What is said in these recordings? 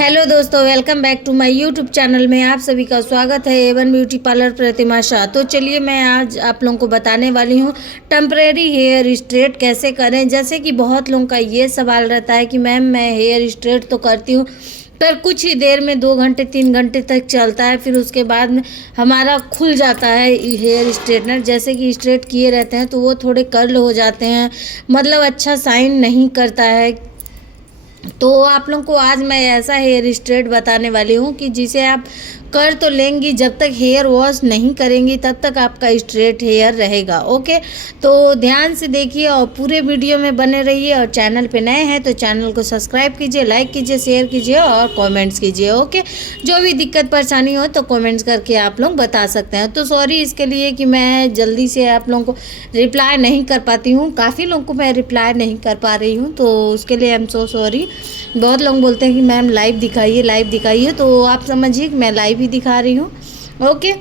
Hello दोस्तों, welcome back to my YouTube channel में आप सभी का स्वागत है। Avon beauty parlour Pratima Shah. तो चलिए मैं आज आप लोगों को बताने वाली हूँ टेम्परेरी हेयर स्ट्रेट कैसे करें। जैसे कि बहुत लोगों का ये सवाल रहता है कि मैम मैं हेयर स्ट्रेट तो करती हूँ पर कुछ ही देर में 2 घंटे 3 घंटे तक चलता है, फिर उसके बाद में हमारा खुल जाता है हेयर स्ट्रेटनर। जैसे कि स्ट्रेट किए रहते हैं तो वो थोड़े कर्ल हो जाते हैं, मतलब अच्छा साइन नहीं करता है। तो आप लोगों को आज मैं ऐसा हेयर स्ट्रेट बताने वाली हूँ कि जिसे आप कर तो लेंगी, जब तक हेयर वॉश नहीं करेंगी तब तक आपका स्ट्रेट हेयर रहेगा। ओके, तो ध्यान से देखिए और पूरे वीडियो में बने रहिए। और चैनल पे नए हैं तो चैनल को सब्सक्राइब कीजिए, लाइक कीजिए, शेयर कीजिए और कमेंट्स कीजिए। ओके, जो भी दिक्कत परेशानी हो तो कमेंट्स करके आप लोग बता सकते हैं। तो सॉरी इसके लिए कि मैं जल्दी से आप लोगों को रिप्लाई नहीं कर पाती हूँ। काफ़ी लोगों को मैं रिप्लाई नहीं कर पा रही हूँ, तो उसके लिए आई एम सो सॉरी। बहुत लोग बोलते हैं कि मैम लाइव दिखाइए, तो आप समझिए कि मैं लाइव ही दिखा रही हूँ। ओके,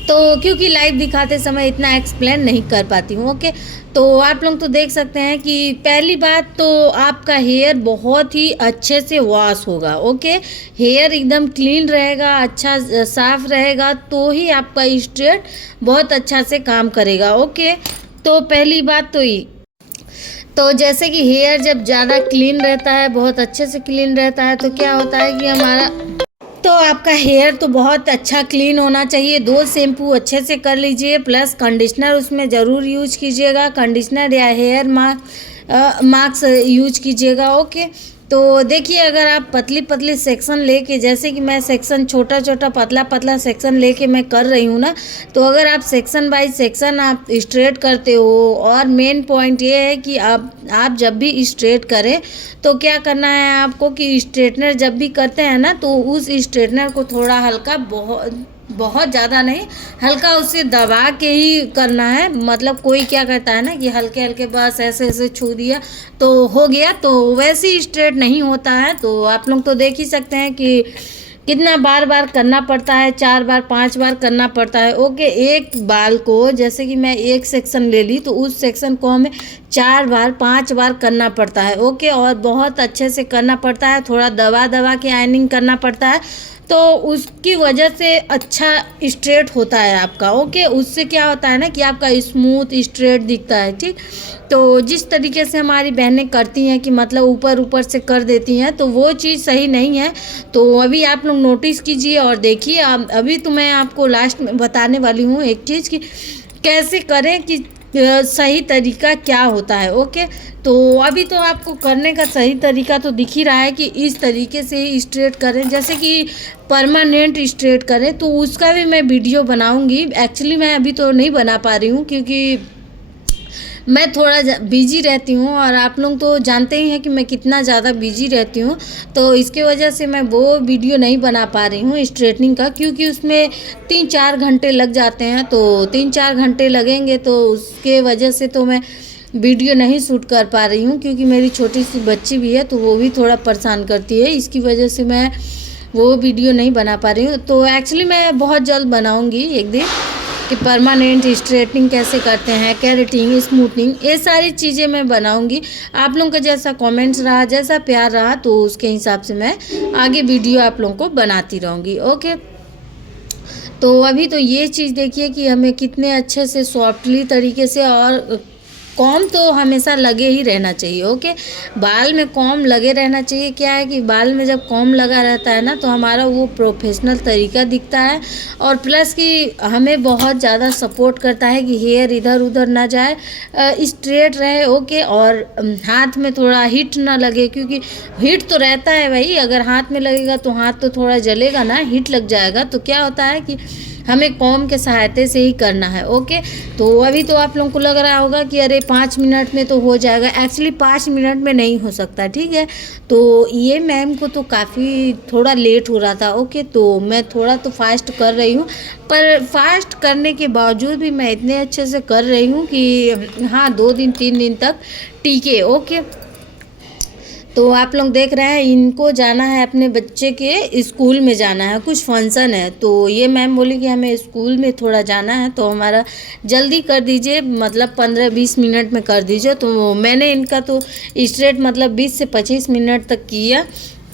तो क्योंकि लाइव दिखाते समय इतना एक्सप्लेन नहीं कर पाती हूँ। ओके, तो आप लोग तो देख सकते हैं कि पहली बात तो आपका हेयर बहुत ही अच्छे से वॉश होगा। ओके, हेयर एकदम क्लीन रहेगा, अच्छा साफ रहेगा, तो ही आपका स्ट्रेट बहुत अच्छा से काम करेगा। ओके, तो पहली बात तो ये, तो जैसे कि हेयर जब ज़्यादा क्लीन रहता है, बहुत अच्छे से क्लीन रहता है, तो क्या होता है कि हमारा तो आपका हेयर तो बहुत अच्छा क्लीन होना चाहिए। 2 शैम्पू अच्छे से कर लीजिए, प्लस कंडीशनर उसमें ज़रूर यूज कीजिएगा। कंडीशनर या हेयर मास्क यूज कीजिएगा। ओके, तो देखिए अगर आप पतली पतली सेक्शन लेके, जैसे कि मैं सेक्शन छोटा छोटा पतला पतला सेक्शन लेके मैं कर रही हूँ ना, तो अगर आप सेक्शन बाय सेक्शन आप स्ट्रेट करते हो, और मेन पॉइंट ये है कि आप जब भी स्ट्रेट करें तो क्या करना है आपको कि स्ट्रेटनर जब भी करते हैं ना, तो उस स्ट्रेटनर को थोड़ा हल्का, बहुत ज़्यादा नहीं, हल्का उससे दबा के ही करना है। मतलब कोई क्या करता है ना कि हल्के हल्के बस ऐसे ऐसे छू दिया तो हो गया, तो वैसे ही स्ट्रेट नहीं होता है। तो आप लोग तो देख ही सकते हैं कि कितना बार बार करना पड़ता है, 4 बार 5 बार करना पड़ता है। ओके, एक बाल को जैसे कि मैं एक सेक्शन ले ली तो उस सेक्शन को हमें 4 बार 5 बार करना पड़ता है। ओके, और बहुत अच्छे से करना पड़ता है, थोड़ा दबा दबा के आयनिंग करना पड़ता है, तो उसकी वजह से अच्छा स्ट्रेट होता है आपका। ओके, उससे क्या होता है ना कि आपका स्मूथ स्ट्रेट दिखता है। ठीक, तो जिस तरीके से हमारी बहनें करती हैं कि मतलब ऊपर ऊपर से कर देती हैं, तो वो चीज़ सही नहीं है। तो अभी आप लोग नोटिस कीजिए और देखिए। अभी तो मैं आपको लास्ट में बताने वाली हूँ एक चीज़ कि कैसे करें कि सही तरीका क्या होता है। ओके, तो अभी तो आपको करने का सही तरीका तो दिख ही रहा है कि इस तरीके से ही स्ट्रेट करें, जैसे कि परमानेंट स्ट्रेट करें। तो उसका भी मैं वीडियो बनाऊंगी। एक्चुअली मैं अभी तो नहीं बना पा रही हूँ क्योंकि मैं थोड़ा बिजी रहती हूँ, और आप लोग तो जानते ही हैं कि मैं कितना ज़्यादा बिजी रहती हूँ। तो इसके वजह से मैं वो वीडियो नहीं बना पा रही हूँ स्ट्रेटनिंग का, क्योंकि उसमें 3-4 घंटे लग जाते हैं। तो 3-4 घंटे लगेंगे तो उसके वजह से तो मैं वीडियो नहीं शूट कर पा रही हूँ, क्योंकि मेरी छोटी सी बच्ची भी है तो वो भी थोड़ा परेशान करती है। इसकी वजह से मैं वो वीडियो नहीं बना पा रही हूँ। तो एक्चुअली मैं बहुत जल्द बनाऊँगी एक दिन कि परमानेंट स्ट्रेटनिंग कैसे करते हैं, केराटिन, स्मूथनिंग, ये सारी चीज़ें मैं बनाऊंगी। आप लोगों का जैसा कमेंट्स रहा, जैसा प्यार रहा, तो उसके हिसाब से मैं आगे वीडियो आप लोगों को बनाती रहूँगी। ओके, तो अभी तो ये चीज़ देखिए कि हमें कितने अच्छे से सॉफ्टली तरीके से, और कॉम तो हमेशा लगे ही रहना चाहिए। ओके, बाल में कॉम लगे रहना चाहिए। क्या है कि बाल में जब कॉम लगा रहता है ना, तो हमारा वो प्रोफेशनल तरीका दिखता है, और प्लस कि हमें बहुत ज़्यादा सपोर्ट करता है कि हेयर इधर उधर ना जाए, स्ट्रेट रहे। ओके, और हाथ में थोड़ा हीट ना लगे, क्योंकि हीट तो रहता है भाई, अगर हाथ में लगेगा तो हाथ तो थोड़ा जलेगा ना, हीट लग जाएगा। तो क्या होता है कि हमें कॉम के सहायता से ही करना है। ओके, तो अभी तो आप लोगों को लग रहा होगा कि अरे 5 मिनट में तो हो जाएगा। एक्चुअली 5 मिनट में नहीं हो सकता। ठीक है, तो ये मैम को तो काफ़ी थोड़ा लेट हो रहा था। ओके, तो मैं थोड़ा तो फास्ट कर रही हूँ, पर फास्ट करने के बावजूद भी मैं इतने अच्छे से कर रही हूँ कि हाँ 2 दिन 3 दिन तक टिके। ओके, तो आप लोग देख रहे हैं इनको जाना है अपने बच्चे के स्कूल में जाना है, कुछ फंक्शन है। तो ये मैम बोली कि हमें स्कूल में थोड़ा जाना है, तो हमारा जल्दी कर दीजिए, मतलब 15-20 मिनट में कर दीजिए। तो मैंने इनका तो स्ट्रेट मतलब 20 से 25 मिनट तक किया।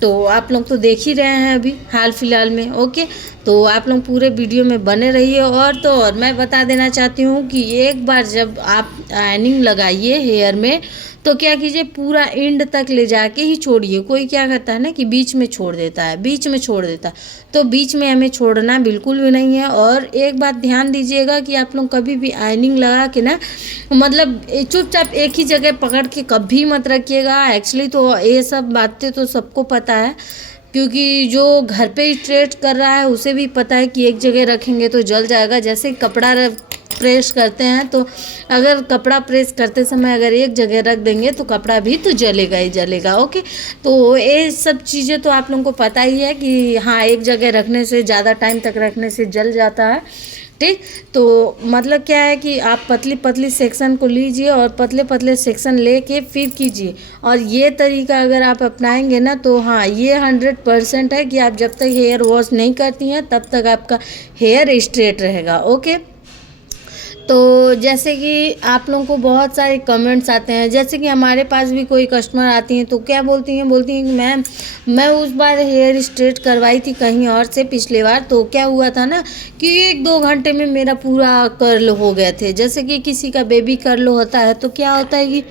तो आप लोग तो देख ही रहे हैं अभी हाल फिलहाल में। ओके, तो आप लोग पूरे वीडियो में बने रहिए। और तो और मैं बता देना चाहती हूँ कि एक बार जब आप आयनिंग लगाइए हेयर में तो क्या कीजिए, पूरा एंड तक ले जाके ही छोड़िए। कोई क्या करता है ना कि बीच में छोड़ देता है, बीच में छोड़ देता है, तो बीच में हमें छोड़ना बिल्कुल भी नहीं है। और एक बात ध्यान दीजिएगा कि आप लोग कभी भी आयनिंग लगा के ना, मतलब चुपचाप एक ही जगह पकड़ के कभी मत रखिएगा। एक्चुअली तो ये सब बातें तो सबको पता है, क्योंकि जो घर पे स्ट्रेट कर रहा है उसे भी पता है कि एक जगह रखेंगे तो जल जाएगा। जैसे कपड़ा प्रेस करते हैं, तो अगर कपड़ा प्रेस करते समय अगर एक जगह रख देंगे तो कपड़ा भी तो जलेगा ही जलेगा। ओके, तो ये सब चीज़ें तो आप लोगों को पता ही है कि हाँ, एक जगह रखने से, ज़्यादा टाइम तक रखने से जल जाता है। ठीक, तो मतलब क्या है कि आप पतली पतली सेक्शन को लीजिए और पतले पतले सेक्शन लेके फिर कीजिए। और ये तरीका अगर आप अपनाएंगे ना तो हाँ, ये 100% है कि आप जब तक हेयर वॉश नहीं करती हैं तब तक आपका हेयर स्ट्रेट रहेगा। ओके, तो जैसे कि आप लोगों को बहुत सारे कमेंट्स आते हैं, जैसे कि हमारे पास भी कोई कस्टमर आती हैं तो क्या बोलती हैं कि मैम मैं उस बार हेयर स्ट्रेट करवाई थी कहीं और से पिछले बार, तो क्या हुआ था ना कि 1-2 घंटे में मेरा पूरा कर्ल हो गए थे। जैसे कि किसी का बेबी कर्ल होता है तो क्या होता है कि,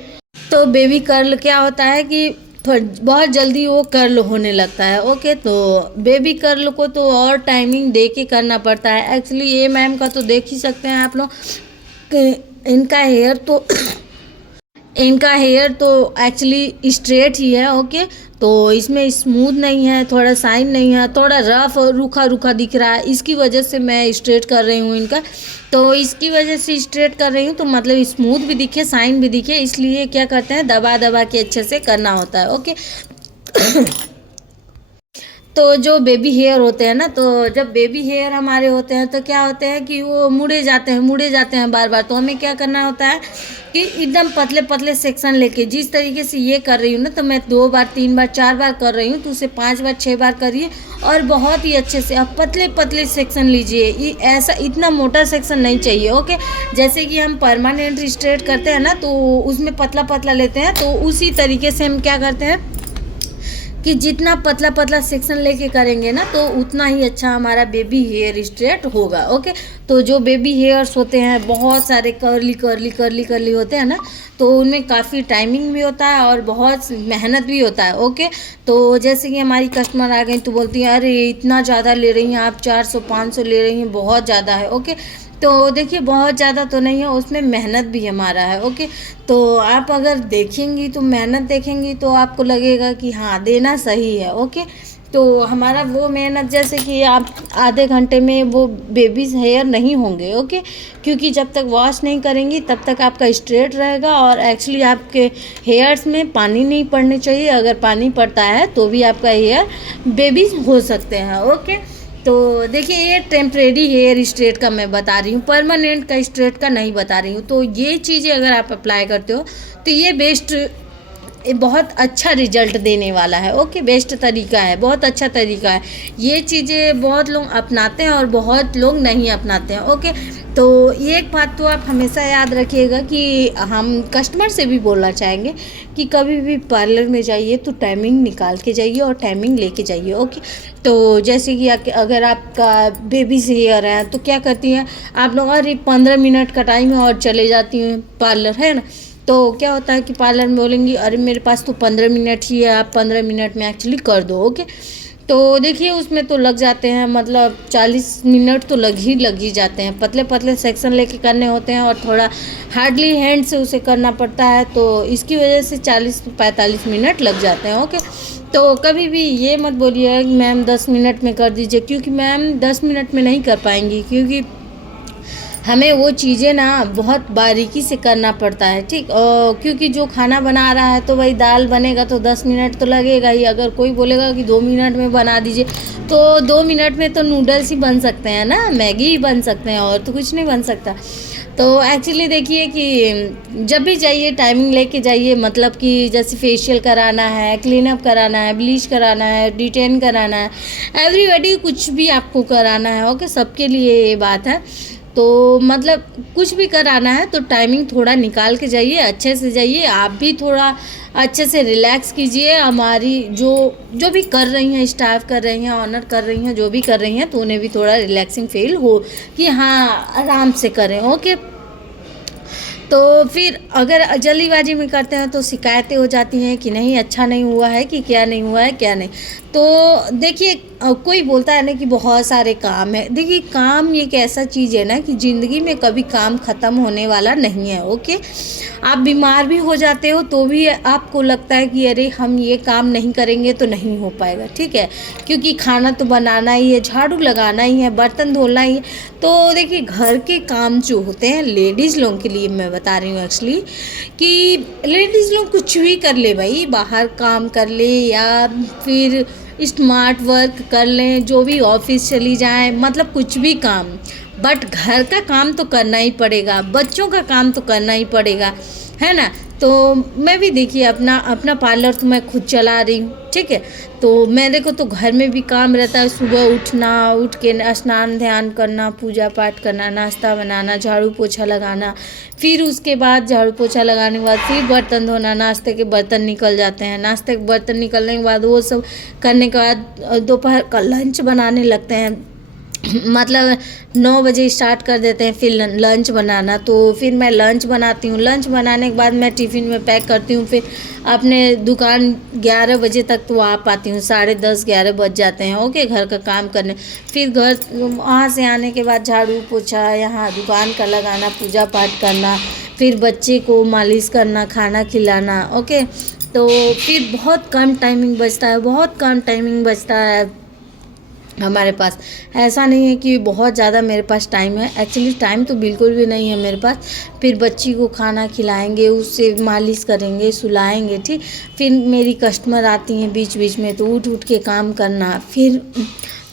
तो बेबी कर्ल क्या होता है कि बहुत जल्दी वो कर्ल होने लगता है। ओके, तो बेबी कर्ल को तो और टाइमिंग दे के करना पड़ता है। एक्चुअली ये मैम का तो देख ही सकते हैं आप लोग कि इनका हेयर तो एक्चुअली स्ट्रेट ही है। ओके, तो इसमें स्मूथ नहीं है, थोड़ा शाइन नहीं है, थोड़ा रफ और रूखा रूखा दिख रहा है। इसकी वजह से मैं स्ट्रेट कर रही हूँ इनका, तो इसकी वजह से स्ट्रेट कर रही हूँ, तो मतलब स्मूथ भी दिखे, शाइन भी दिखे, इसलिए क्या करते हैं दबा दबा के अच्छे से करना होता है। ओके तो जो बेबी हेयर होते हैं ना, तो जब बेबी हेयर हमारे होते हैं तो क्या होते हैं कि वो मुड़े जाते हैं बार बार। तो हमें क्या करना होता है कि एकदम पतले पतले सेक्शन लेके, जिस तरीके से ये कर रही हूँ ना, तो मैं 2 बार 3 बार 4 बार कर रही हूँ, तो उसे 5 बार 6 बार करिए और बहुत ही अच्छे से आप पतले पतले सेक्शन लीजिए। ऐसा इतना मोटा सेक्शन नहीं चाहिए। ओके, जैसे कि हम परमानेंट स्ट्रेट करते हैं ना तो उसमें पतला पतला लेते हैं, तो उसी तरीके से हम क्या करते हैं कि जितना पतला पतला सेक्शन लेके करेंगे ना तो उतना ही अच्छा हमारा बेबी हेयर स्ट्रेट होगा। ओके, तो जो बेबी हेयर्स होते हैं बहुत सारे कर्ली कर्ली कर्ली कर्ली होते हैं ना, तो उनमें काफ़ी टाइमिंग भी होता है और बहुत मेहनत भी होता है। ओके, तो जैसे कि हमारी कस्टमर आ गई तो बोलती है अरे इतना ज़्यादा ले रही हैं आप, 400-500 ले रही हैं, बहुत ज़्यादा है। ओके, तो देखिए बहुत ज़्यादा तो नहीं है, उसमें मेहनत भी हमारा है। ओके, तो आप अगर देखेंगी तो मेहनत देखेंगी तो आपको लगेगा कि हाँ देना सही है। ओके, तो हमारा वो मेहनत, जैसे कि आप आधे घंटे में वो बेबीज़ हेयर नहीं होंगे। ओके, क्योंकि जब तक वॉश नहीं करेंगी तब तक आपका स्ट्रेट रहेगा। और एक्चुअली आपके हेयर्स में पानी नहीं पड़ने चाहिए, अगर पानी पड़ता है तो भी आपका हेयर बेबीज़ हो सकते हैं। ओके, तो देखिए ये टेम्परेरी हेयर स्ट्रेट का मैं बता रही हूँ, परमानेंट का स्ट्रेट का नहीं बता रही हूँ। तो ये चीज़ें अगर आप अप्लाई करते हो तो ये बेस्ट, बहुत अच्छा रिजल्ट देने वाला है। ओके, बेस्ट तरीका है, बहुत अच्छा तरीका है। ये चीज़ें बहुत लोग अपनाते हैं और बहुत लोग नहीं अपनाते हैं। ओके, तो ये एक बात तो आप हमेशा याद रखिएगा कि हम कस्टमर से भी बोलना चाहेंगे कि कभी भी पार्लर में जाइए तो टाइमिंग निकाल के जाइए और टाइमिंग लेके जाइए। ओके, तो जैसे कि अगर आपका बेबीज हेयर है तो क्या करती हैं आप लोग, अरे 15 मिनट का टाइम है और चले जाती हैं पार्लर, है ना। तो क्या होता है कि पार्लर में बोलेंगी अरे मेरे पास तो 15 मिनट ही है, आप 15 मिनट में एक्चुअली कर दो। ओके, तो देखिए उसमें तो लग जाते हैं, मतलब 40 मिनट तो लग ही जाते हैं। पतले पतले सेक्शन लेके करने होते हैं और थोड़ा हार्डली हैंड से उसे करना पड़ता है, तो इसकी वजह से 40-45 मिनट लग जाते हैं। ओके, तो कभी भी ये मत बोलिए मैम 10 मिनट में कर दीजिए, क्योंकि मैम 10 मिनट में नहीं कर पाएंगी, क्योंकि हमें वो चीज़ें ना बहुत बारीकी से करना पड़ता है। ठीक, क्योंकि जो खाना बना रहा है तो भाई दाल बनेगा तो 10 मिनट तो लगेगा ही। अगर कोई बोलेगा कि 2 मिनट में बना दीजिए तो 2 मिनट में तो नूडल्स ही बन सकते हैं ना, मैगी ही बन सकते हैं, और तो कुछ नहीं बन सकता। तो एक्चुअली देखिए कि जब भी जाइए टाइमिंग लेके जाइए, मतलब कि जैसे फेशियल कराना है, क्लीनअप कराना है, ब्लीच कराना है, डिटेन कराना है, एवरीबॉडी कुछ भी आपको कराना है। ओके, सबके लिए ये बात है। तो मतलब कुछ भी कराना है तो टाइमिंग थोड़ा निकाल के जाइए, अच्छे से जाइए। आप भी थोड़ा अच्छे से रिलैक्स कीजिए। हमारी जो जो भी कर रही हैं, स्टाफ कर रही हैं, ऑनर कर रही हैं, जो भी कर रही हैं, तो उन्हें भी थोड़ा रिलैक्सिंग फील हो कि हाँ आराम से करें। ओके, तो फिर अगर जल्दीबाजी में करते हैं तो शिकायतें हो जाती हैं कि नहीं अच्छा नहीं हुआ है, कि क्या नहीं हुआ है, क्या नहीं। तो देखिए कोई बोलता है ना कि बहुत सारे काम है। देखिए काम एक ऐसा चीज़ है ना कि ज़िंदगी में कभी काम ख़त्म होने वाला नहीं है। ओके, आप बीमार भी हो जाते हो तो भी आपको लगता है कि अरे हम ये काम नहीं करेंगे तो नहीं हो पाएगा, ठीक है, क्योंकि खाना तो बनाना ही है, झाड़ू लगाना ही है, बर्तन धोना ही है। तो देखिए घर के काम जो होते हैं लेडीज़ लोगों के लिए मैं बता रही हूँ एक्चुअली, कि लेडीज़ लोग कुछ भी कर ले भाई, बाहर काम कर ले या फिर स्मार्ट वर्क कर लें, जो भी ऑफिस चली जाएं, मतलब कुछ भी काम, बट घर का काम तो करना ही पड़ेगा, बच्चों का काम तो करना ही पड़ेगा, है ना। तो मैं भी देखिए अपना अपना पार्लर तो मैं खुद चला रही हूँ, ठीक है। तो मेरे को तो घर में भी काम रहता है, सुबह उठना, उठ के स्नान ध्यान करना, पूजा पाठ करना, नाश्ता बनाना, झाड़ू पोछा लगाना, फिर उसके बाद झाड़ू पोछा लगाने के बाद फिर बर्तन धोना, नाश्ते के बर्तन निकल जाते हैं, नाश्ते के बर्तन निकलने के बाद वो सब करने के बाद दोपहर का लंच बनाने लगते हैं। मतलब 9 बजे स्टार्ट कर देते हैं फिर लंच बनाना। तो फिर मैं लंच बनाती हूँ, लंच बनाने के बाद मैं टिफ़िन में पैक करती हूँ, फिर अपने दुकान 11 बजे तक तो आ पाती हूँ, 10:30 11 बज जाते हैं। ओके, घर का काम करने, फिर घर वहाँ से आने के बाद झाड़ू पोछा, यहाँ दुकान का लगाना, पूजा पाठ करना, फिर बच्चे को मालिश करना, खाना खिलाना। ओके, तो फिर बहुत कम टाइमिंग बचता है, बहुत कम टाइमिंग बचता है हमारे पास। ऐसा नहीं है कि बहुत ज़्यादा मेरे पास टाइम है, एक्चुअली टाइम तो बिल्कुल भी नहीं है मेरे पास। फिर बच्ची को खाना खिलाएंगे, उससे मालिश करेंगे, सुलाएंगे, ठीक। फिर मेरी कस्टमर आती हैं बीच बीच में, तो उठ उठ के काम करना, फिर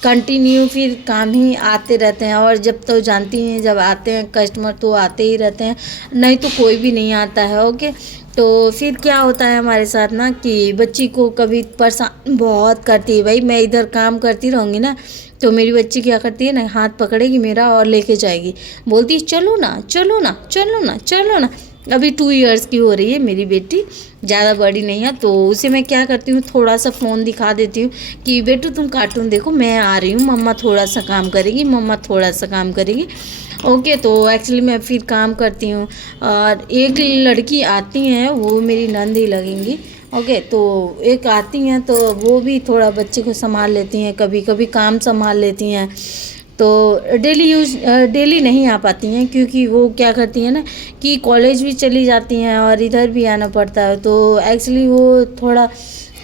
कंटिन्यू फिर काम ही आते रहते हैं। और जब तो जानती हैं जब आते हैं कस्टमर तो आते ही रहते हैं, नहीं तो कोई भी नहीं आता है। ओके, तो फिर क्या होता है हमारे साथ ना कि बच्ची को कभी परेशान बहुत करती है। भाई मैं इधर काम करती रहूँगी ना तो मेरी बच्ची क्या करती है ना, हाथ पकड़ेगी मेरा और लेके जाएगी, बोलती है चलो ना चलो ना चलो ना चलो ना। अभी 2 इयर्स की हो रही है मेरी बेटी, ज़्यादा बड़ी नहीं है। तो उसे मैं क्या करती हूँ, थोड़ा सा फ़ोन दिखा देती हूँ कि बेटू तुम कार्टून देखो, मैं आ रही हूँ, मम्मा थोड़ा सा काम करेगी, मम्मा थोड़ा सा काम करेगी। ओके, तो एक्चुअली मैं फिर काम करती हूँ। और एक लड़की आती हैं, वो मेरी नंद ही लगेंगी। ओके, तो एक आती हैं तो वो भी थोड़ा बच्चे को संभाल लेती हैं, कभी कभी काम संभाल लेती हैं। तो डेली नहीं आ पाती हैं, क्योंकि वो क्या करती हैं ना कि कॉलेज भी चली जाती हैं और इधर भी आना पड़ता है। तो एक्चुअली वो थोड़ा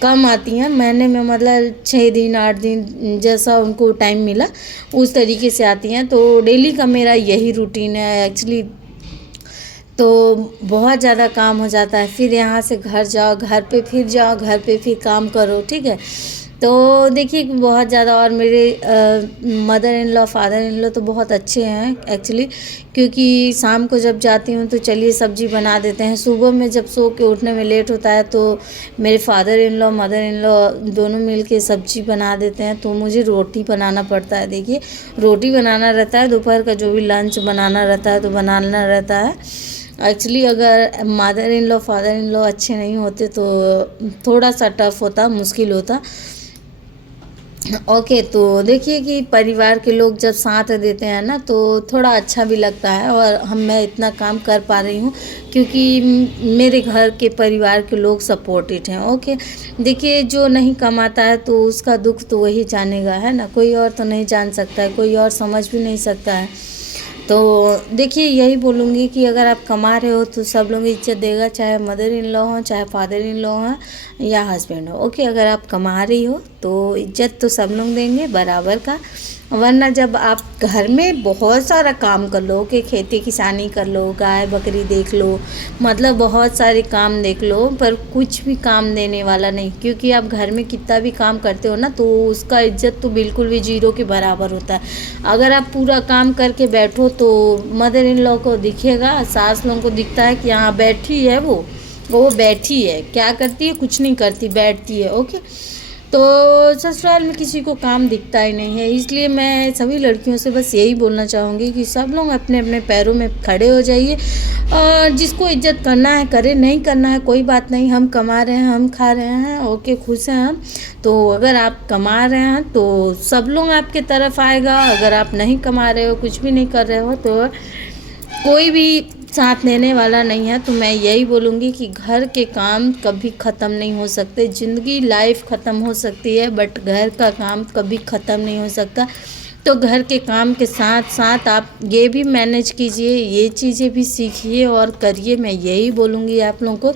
कम आती हैं महीने में, मतलब 6 दिन 8 दिन जैसा उनको टाइम मिला उस तरीके से आती हैं। तो डेली का मेरा यही रूटीन है एक्चुअली। तो बहुत ज़्यादा काम हो जाता है, फिर यहाँ से घर जाओ, घर पे फिर जाओ, घर पे फिर काम करो, ठीक है। तो देखिए बहुत ज़्यादा। और मेरे mother in law father in law तो बहुत अच्छे हैं एक्चुअली, क्योंकि शाम को जब जाती हूँ तो चलिए सब्ज़ी बना देते हैं। सुबह में जब सो के उठने में लेट होता है तो मेरे father in law mother in law दोनों मिल के सब्ज़ी बना देते हैं, तो मुझे रोटी बनाना पड़ता है। देखिए रोटी बनाना रहता है, दोपहर का जो भी लंच बनाना रहता है तो बनाना रहता है एक्चुअली। अगर mother in law father in law अच्छे नहीं होते तो थोड़ा सा टफ होता, मुश्किल होता। ओके, तो देखिए कि परिवार के लोग जब साथ देते हैं ना तो थोड़ा अच्छा भी लगता है। और मैं इतना काम कर पा रही हूँ क्योंकि मेरे घर के परिवार के लोग सपोर्टेड हैं। ओके, देखिए जो नहीं कमाता है तो उसका दुख तो वही जानेगा, है ना, कोई और तो नहीं जान सकता है, कोई और समझ भी नहीं सकता है। तो देखिए यही बोलूँगी कि अगर आप कमा रहे हो तो सब लोग इज्जत देगा, चाहे मदर इन लॉ हो, चाहे फादर इन लॉ हो या हस्बैंड हो। ओके, अगर आप कमा रही हो तो इज्जत तो सब लोग देंगे बराबर का। वरना जब आप घर में बहुत सारा काम कर लो, कि खेती किसानी कर लो, गाय बकरी देख लो, मतलब बहुत सारे काम देख लो, पर कुछ भी काम देने वाला नहीं। क्योंकि आप घर में कितना भी काम करते हो ना तो उसका इज्जत तो बिल्कुल भी जीरो के बराबर होता है। अगर आप पूरा काम करके बैठो तो मदर इन लॉ को दिखेगा, सास लोगों को दिखता है कि यहाँ बैठी है, वो बैठी है, क्या करती है, कुछ नहीं करती, बैठती है। ओके, तो ससुराल में किसी को काम दिखता ही नहीं है। इसलिए मैं सभी लड़कियों से बस यही बोलना चाहूँगी कि सब लोग अपने अपने पैरों में खड़े हो जाइए, और जिसको इज्जत करना है करे, नहीं करना है कोई बात नहीं। हम कमा रहे हैं, हम खा रहे हैं, ओके, खुश हैं हम। तो अगर आप कमा रहे हैं तो सब लोग आपके तरफ आएगा। अगर आप नहीं कमा रहे हो, कुछ भी नहीं कर रहे हो, तो कोई भी साथ देने वाला नहीं है। तो मैं यही बोलूँगी कि घर के काम कभी ख़त्म नहीं हो सकते। ज़िंदगी लाइफ ख़त्म हो सकती है, बट घर का काम कभी ख़त्म नहीं हो सकता। तो घर के काम के साथ साथ आप ये भी मैनेज कीजिए, ये चीज़ें भी सीखिए और करिए। मैं यही बोलूँगी आप लोगों को।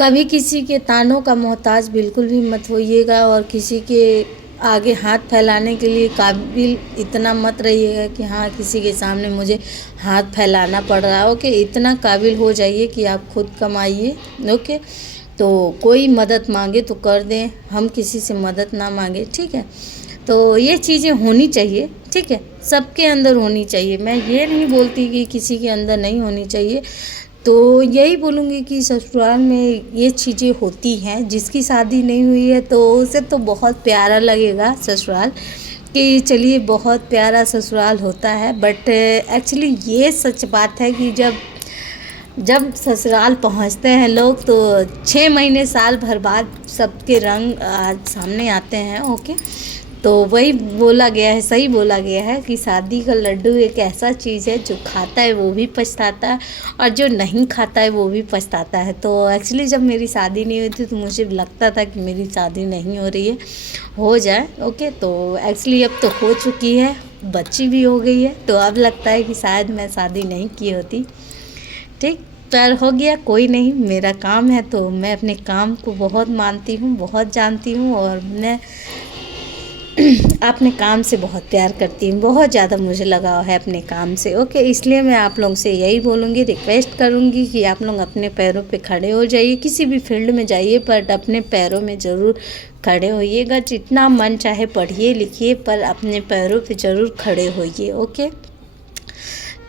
कभी किसी के तानों का मोहताज बिल्कुल भी मत होइएगा, और किसी के आगे हाथ फैलाने के लिए काबिल इतना मत रहिएगा कि हाँ किसी के सामने मुझे हाथ फैलाना पड़ रहा है। ओके, इतना काबिल हो जाइए कि आप खुद कमाइए। ओके, तो कोई मदद मांगे तो कर दें, हम किसी से मदद ना मांगे, ठीक है। तो ये चीज़ें होनी चाहिए, ठीक है, सबके अंदर होनी चाहिए। मैं ये नहीं बोलती कि किसी के अंदर नहीं होनी चाहिए। तो यही बोलूँगी कि ससुराल में ये चीज़ें होती हैं। जिसकी शादी नहीं हुई है तो उसे तो बहुत प्यारा लगेगा ससुराल, कि चलिए बहुत प्यारा ससुराल होता है। बट एक्चुअली ये सच बात है कि जब ससुराल पहुंचते हैं लोग तो 6 महीने साल भर बाद सबके रंग सामने आते हैं। ओके, तो वही बोला गया है, सही बोला गया है कि शादी का लड्डू एक ऐसा चीज़ है जो खाता है वो भी पछताता है, और जो नहीं खाता है वो भी पछताता है। तो एक्चुअली जब मेरी शादी नहीं हुई थी तो मुझे लगता था कि मेरी शादी नहीं हो रही है, हो जाए। ओके, तो एक्चुअली अब तो हो चुकी है, बच्ची भी हो गई है, तो अब लगता है कि शायद मैं शादी नहीं की होती। ठीक, पर हो गया, कोई नहीं, मेरा काम है तो मैं अपने काम को बहुत मानती हूँ, बहुत जानती हूँ, और मैं अपने काम से बहुत प्यार करती हूँ, बहुत ज़्यादा मुझे लगाव है अपने काम से। ओके, इसलिए मैं आप लोगों से यही बोलूँगी, रिक्वेस्ट करूँगी कि आप लोग अपने पैरों पे खड़े हो जाइए। किसी भी फील्ड में जाइए पर अपने पैरों में ज़रूर खड़े होइएगा। जितना मन चाहे पढ़िए लिखिए, पर अपने पैरों पे ज़रूर खड़े होइए। ओके,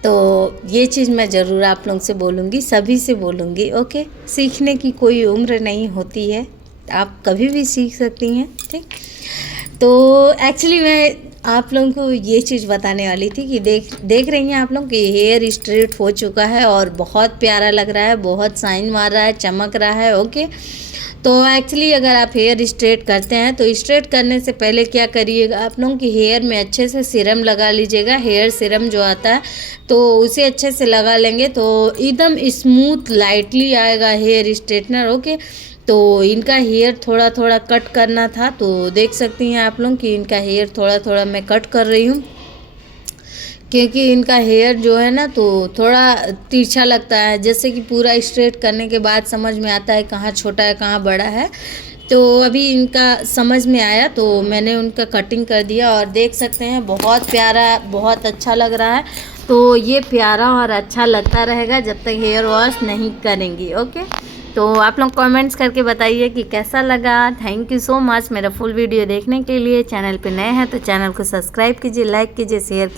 तो ये चीज़ मैं ज़रूर आप लोगों से बोलूँगी, सभी से बोलूँगी। ओके, सीखने की कोई उम्र नहीं होती है, आप कभी भी सीख सकती हैं। ठीक, तो एक्चुअली मैं आप लोगों को ये चीज़ बताने वाली थी कि देख रही हैं आप लोग कि हेयर स्ट्रेट हो चुका है और बहुत प्यारा लग रहा है, बहुत शाइन मार रहा है, चमक रहा है। ओके, तो एक्चुअली अगर आप हेयर स्ट्रेट करते हैं तो स्ट्रेट करने से पहले क्या करिएगा, आप लोगों की हेयर में अच्छे से सीरम लगा लीजिएगा। हेयर सीरम जो आता है तो उसे अच्छे से लगा लेंगे तो एकदम स्मूथ लाइटली आएगा हेयर स्ट्रेटनर। ओके, तो इनका हेयर थोड़ा थोड़ा कट करना था, तो देख सकती हैं आप लोग कि इनका हेयर थोड़ा थोड़ा मैं कट कर रही हूँ, क्योंकि इनका हेयर जो है ना तो थोड़ा तिरछा लगता है। जैसे कि पूरा स्ट्रेट करने के बाद समझ में आता है कहाँ छोटा है कहाँ बड़ा है। तो अभी इनका समझ में आया तो मैंने उनका कटिंग कर दिया, और देख सकते हैं बहुत प्यारा, बहुत अच्छा लग रहा है। तो ये प्यारा और अच्छा लगता रहेगा जब तक हेयर वॉश नहीं करेंगी। ओके, तो आप लोग कमेंट्स करके बताइए कि कैसा लगा। थैंक यू सो मच मेरा फुल वीडियो देखने के लिए। चैनल पे नए हैं तो चैनल को सब्सक्राइब कीजिए, लाइक कीजिए, शेयर कीजिए।